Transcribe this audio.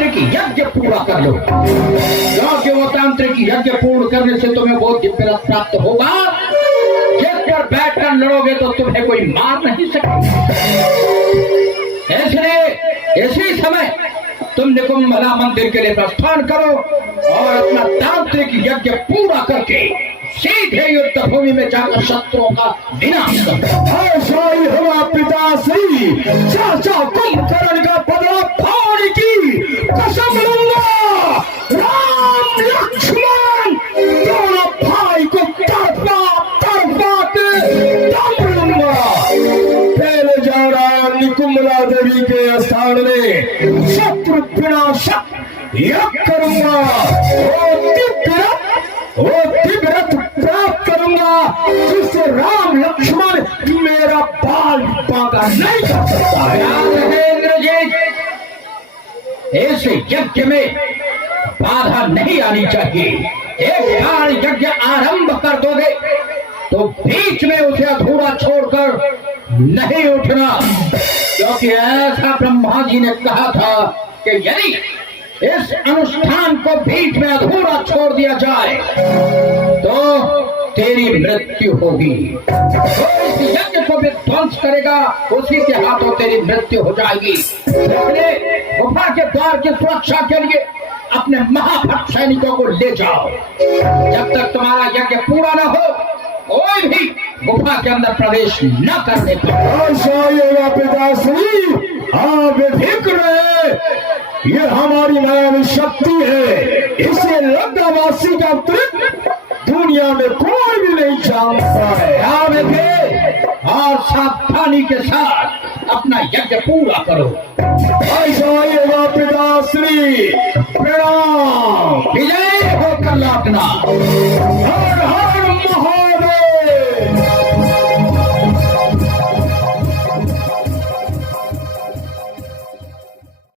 तांत्रिक यज्ञ पूरा कर लो, क्योंकि वो तांत्रिक यज्ञ पूर्ण करने से तुम्हें बहुत दिव्य रथ प्राप्त होगा। जिस पर बैठकर लड़ोगे तो तुम्हें कोई मार नहीं सकेगा। इसलिए इसी समय तुम निकुंभला मंदिर के लिए प्रस्थान करो और अपना तांत्रिक यज्ञ पूरा करके सीधे युद्ध भूमि में जाकर शत्रुओं का विनाश करो। पिताश्री चाचा कुंभकर्ण का बदला पाने की कसम लूंगा। राम लक्ष्मण दोनों भाई को तरफा के दम लूंगा। पहले जा रहा निकुंभला देवी के स्थान में शत्रु विनाशक यज्ञ करूंगा। वो दिव्य रथ प्राप्त करूंगा जिससे राम लक्ष्मण मेरा बाल बांका नहीं कर सकता। इंद्रजीत, इस यज्ञ में बाधा नहीं आनी चाहिए। एक बार यज्ञ आरंभ कर दोगे तो बीच में उसे अधूरा छोड़कर नहीं उठना, क्योंकि ऐसा ब्रह्मा जी ने कहा था कि यदि इस अनुष्ठान को बीच में अधूरा छोड़ दिया जाए तो तेरी मृत्यु होगी। तो इस यज्ञ को विध्वंस करेगा उसी के हाथों तेरी मृत्यु हो जाएगी। इसलिए गुफा के द्वार की सुरक्षा के लिए अपने महाभक्त सैनिकों को ले जाओ। जब तक तुम्हारा यज्ञ पूरा न हो कोई भी गुफा के अंदर प्रवेश न करने पाए। पिताश्री आप बेफिक्र रहे, ये हमारी मायावी शक्ति है। इसे लंकावासी का अतिरिक्त दुनिया में कोई भी नहीं जानता है। और सावधानी के साथ अपना यज्ञ पूरा करो। ऐसा पिताश्री प्रणाम। विजय होकर लौटना।